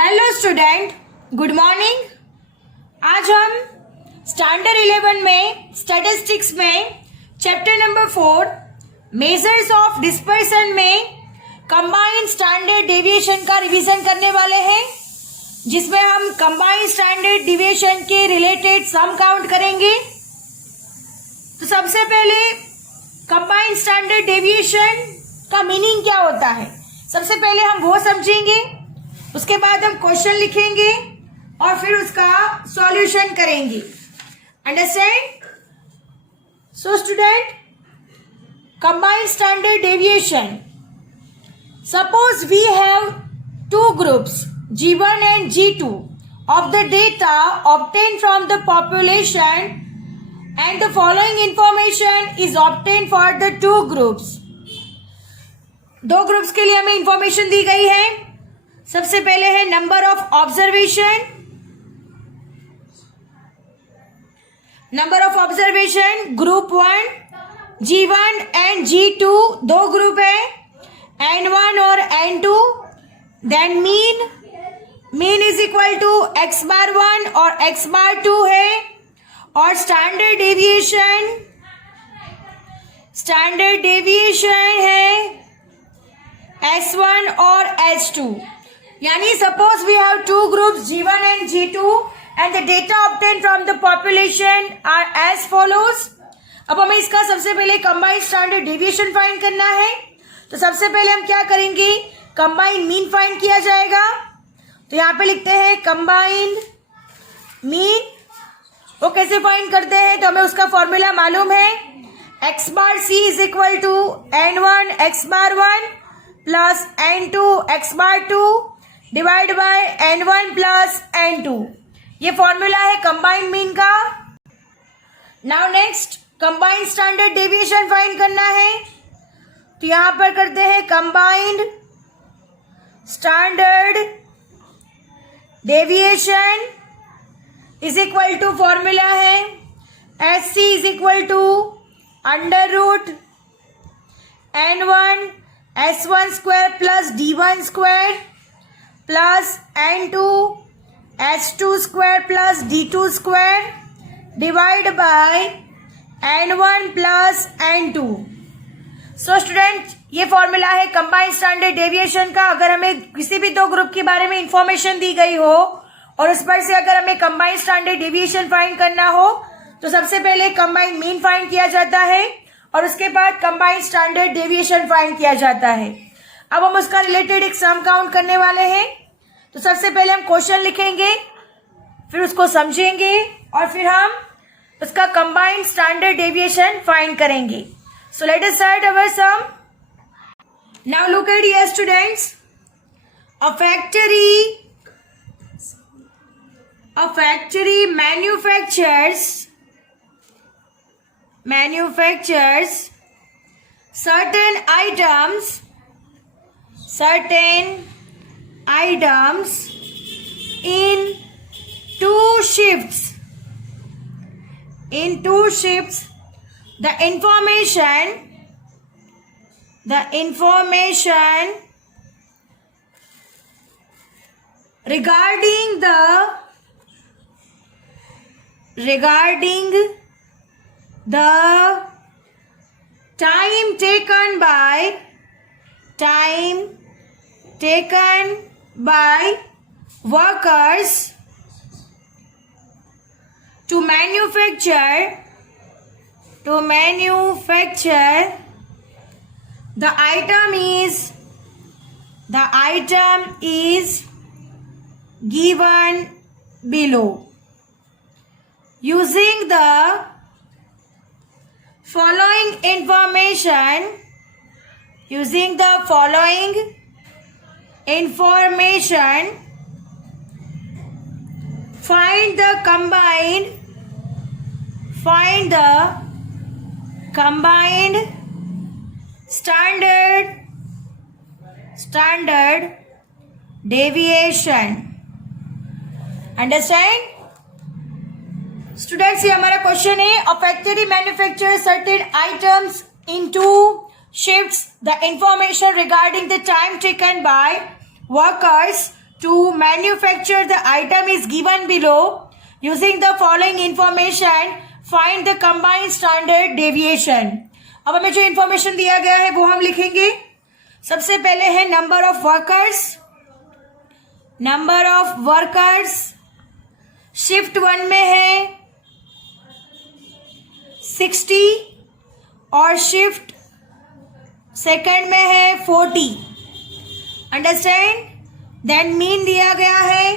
Hello student, good morning. आज हम standard 11 में स्टैटिस्टिक्स में chapter number 4 measures of dispersion में कंबाइंड स्टैंडर्ड डेविएशन का रिवीजन करने वाले हैं, जिसमें हम कंबाइंड स्टैंडर्ड डेविएशन के रिलेटेड सम काउंट करेंगे। तो सबसे पहले कंबाइंड स्टैंडर्ड डेविएशन का मीनिंग क्या होता है, सबसे पहले हम वो समझेंगे। उसके बाद हम क्वेश्चन लिखेंगे और फिर उसका सॉल्यूशन करेंगे। Understand? So student, combined standard deviation, suppose we have two groups G1 and G2 of the data obtained from the population, and the following information is obtained for the two groups. दो groups के लिए हमें information दी गई है। सबसे पहले है number of observation. Number of observation group 1 G1 and G2 दो ग्रुप है, N1 और N2। Then mean is equal to x bar 1 और x बार 2 है। और स्टैंडर्ड डेविएशन है S1 और H2। यानी suppose we have two groups G1 and G2 and the data obtain from the population are as follows. अब हमें इसका सबसे पहले कंबाइंड स्टैंडर्ड डेविएशन फाइंड करना है। तो सबसे पहले हम क्या करेंगे, कंबाइंड मीन फाइंड किया जाएगा। तो यहाँ पे लिखते हैं कंबाइंड मीन। वो कैसे फाइंड करते हैं, तो हमें उसका फॉर्मूला मालूम है। x bar c is equal to N1 x bar 1 plus N2 x bar 2 divide by N1 plus N2। ये फॉर्मूला है कंबाइंड मीन का। Now next combined standard deviation find करना है। तो यहां पर करते हैं combined standard deviation is equal to formula है SC is equal to under root N1 S1 square plus D1 square plus N2 S2 square plus D2 square divide by N1 plus N2। So student, ये formula है combined standard deviation का। अगर हमें किसी भी दो group के बारे में इंफॉर्मेशन दी गई हो और उस पर से अगर हमें कंबाइंड स्टैंडर्ड डेविएशन फाइंड करना हो, तो सबसे पहले कंबाइंड मीन फाइंड किया जाता है और उसके बाद कंबाइंड स्टैंडर्ड डेविएशन फाइंड किया जाता है। अब हम उसका रिलेटेड एक सम काउंट करने वाले हैं। तो सबसे पहले हम क्वेश्चन लिखेंगे, फिर उसको समझेंगे और फिर हम उसका कंबाइंड स्टैंडर्ड डेविएशन फाइंड करेंगे। So let us start our sum. Now look at here students, a factory manufactures certain items in two shifts. The information regarding the time taken by workers to manufacture the item is given below. Using the following information, find the combined standard deviation. Understand? Students, ये हमारा question है। A factory manufacture certain items in two shifts the information regarding the time taken by workers to manufacture the item is given below. Using the following information, find the combined standard deviation. अब हमें जो information दिया गया है वो हम लिखेंगे. सबसे पहले है नंबर ऑफ वर्कर्स. शिफ्ट 1 में है 60 और शिफ्ट सेकंड में है 40. अंडरस्टैंड. देन मीन दिया गया है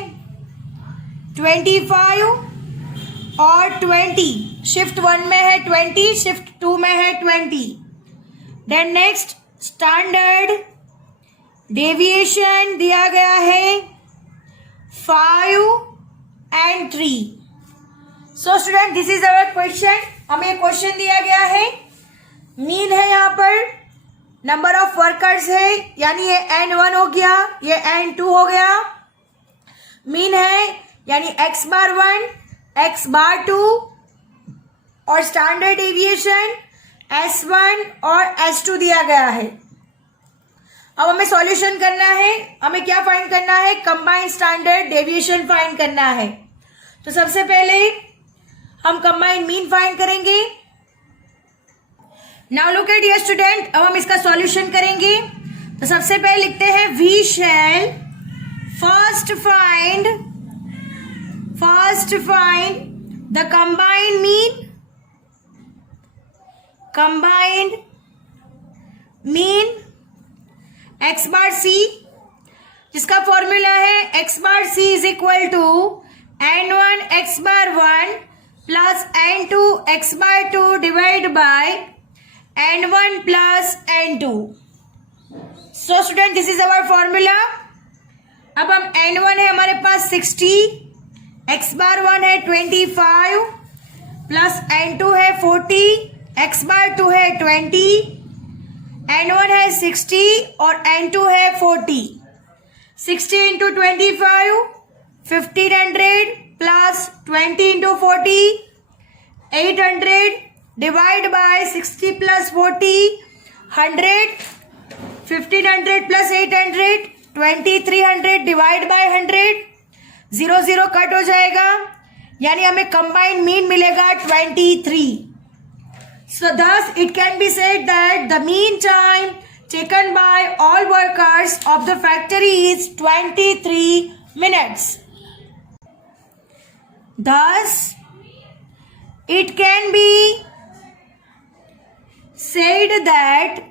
25 और 20. शिफ्ट 1 में है 20, शिफ्ट 2 में है 20. देन नेक्स्ट स्टैंडर्ड डेविएशन दिया गया है 5 and 3. So student, this is our question. हमें क्वेश्चन दिया गया है. मीन है यहाँ पर, नंबर ऑफ वर्कर्स है, यानी ये N1 हो गया, ये N2 हो गया. मीन है यानी x बार 1, x बार 2 और स्टैंडर्ड डेविएशन S1 और S2 दिया गया है. अब हमें सॉल्यूशन करना है. हमें क्या फाइंड करना है? कंबाइंड स्टैंडर्ड डेविएशन फाइंड करना है. तो सबसे पहले हम कंबाइंड मीन फाइंड करेंगे. Now look at dear student, अब हम इसका सॉल्यूशन करेंगे. तो सबसे पहले लिखते हैं we shall first find the combined mean x bar c, जिसका फॉर्मूला है x bar c is equal to n1 x bar 1 plus n2 x bar 2 divide by n1 plus n2. So student, this is our formula. अब हम n1 है हमारे पास 60, x bar 1 है 25 plus n2 है 40, x bar 2 है 20, n1 है 60 और n2 है 40. 60 into 25 1500 plus 20 into 40 800 divide by 60 plus 40 100. 1500 plus 800 2300 divide by 100. 0 cut हो जाएगा, यानी हमें कंबाइंड मीन मिलेगा 23. So thus it can be said that the mean time taken by all workers of the factory is 23 minutes. Thus it can be said that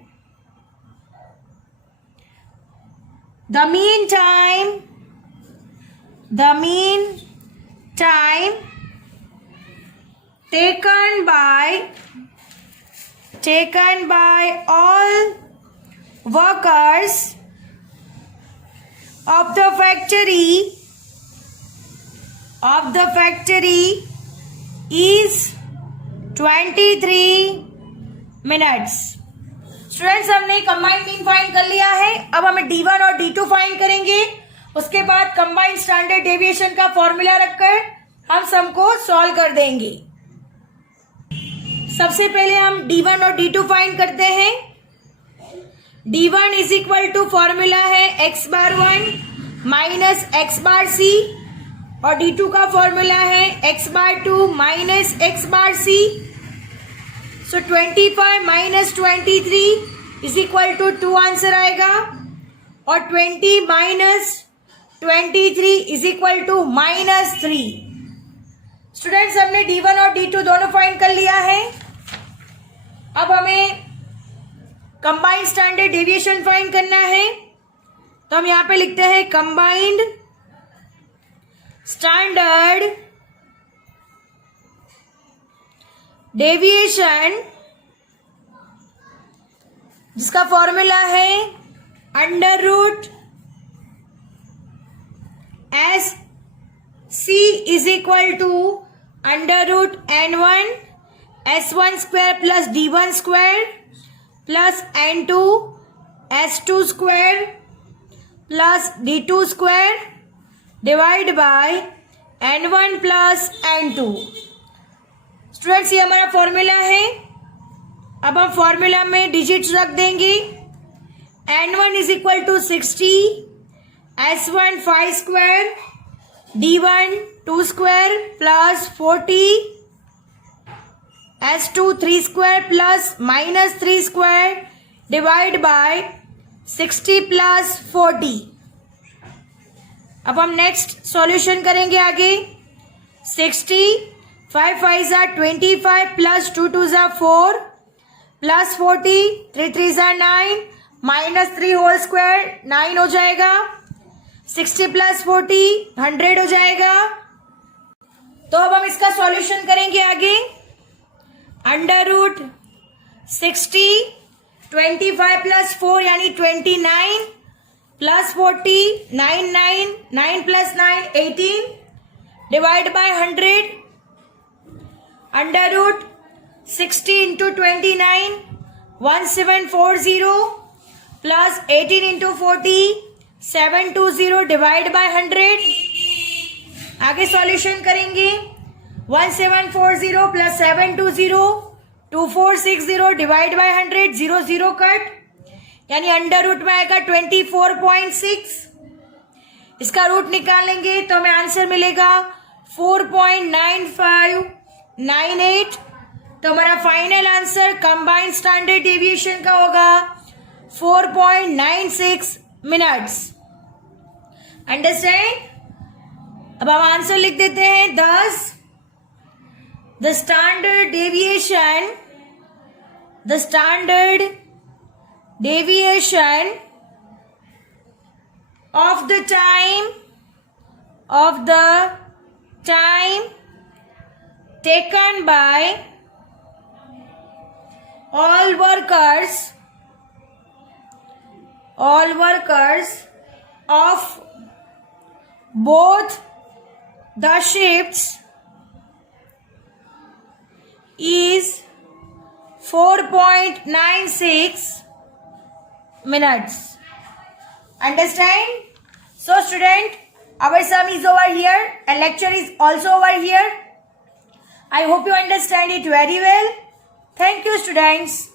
the mean time taken by all workers of the factory is 23 minutes. Students, हमने combined mean find कर लिया है. अब हमें D1 और D2 find करेंगे. उसके बाद कंबाइंड स्टैंडर्ड डेविएशन का फॉर्मूला रखकर हम सम को सॉल्व कर देंगे. सबसे पहले हम D1 और D2 फाइंड करते हैं. D1 is equal to formula है x bar 1 minus x bar c और D2 का फॉर्मूला है x bar 2 minus x bar c. So 25 minus 23 is equal to 2 answer आएगा और 20 minus 23 is equal to -3. Students, हमने D1 और D2 दोनों find कर लिया है. अब हमें कंबाइंड स्टैंडर्ड डेविएशन फाइंड करना है. तो हम यहां पे लिखते हैं कंबाइंड स्टैंडर्ड डेविएशन, जिसका फॉर्मूला है under root S C is equal to under root n1 s1 square plus d1 square plus n2 s2 square plus d2 square divide by n1 plus n2. Students, ये हमारा formula है. अब हम formula में digits रख देंगे. n1 is equal to 60, S1 5 square D1 2 square plus 40 S2 3 square plus minus 3 square divide by 60 plus 40. अब हम नेक्स्ट सॉल्यूशन करेंगे आगे. 60 5 5 ज़ा 25 प्लस 2 2 ज़ा 4 प्लस 40 3 3 ज़ा 9 माइनस 3 होल स्क्वायर 9 हो जाएगा. 60 प्लस 40 100 हो जाएगा. तो अब हम इसका सॉल्यूशन करेंगे आगे. अंडर रूट 60 25 प्लस 4 यानी 29 plus 40 9 9 9 plus 9 18 divide by 100 under root 60 into 29 1740 plus 18 into 40 720 divide by 100. आगे सॉल्यूशन करेंगे. 1740 प्लस 720 2460 डिवाइड बाय 100 0 0 कट यानी अंडर रूट में आएगा 24.6. इसका रूट निकालेंगे तो हमें आंसर मिलेगा 4.9598. तो हमारा final answer combined standard deviation का होगा 4.96 मिनट्स. अंडरस्टैंड. अब हम आंसर लिख देते हैं. 10 the standard deviation of the time taken by all workers of both the shifts is 4.96 minutes. Understand? So student, our sum is over here and lecture is also over here. I hope you understand it very well. Thank you students.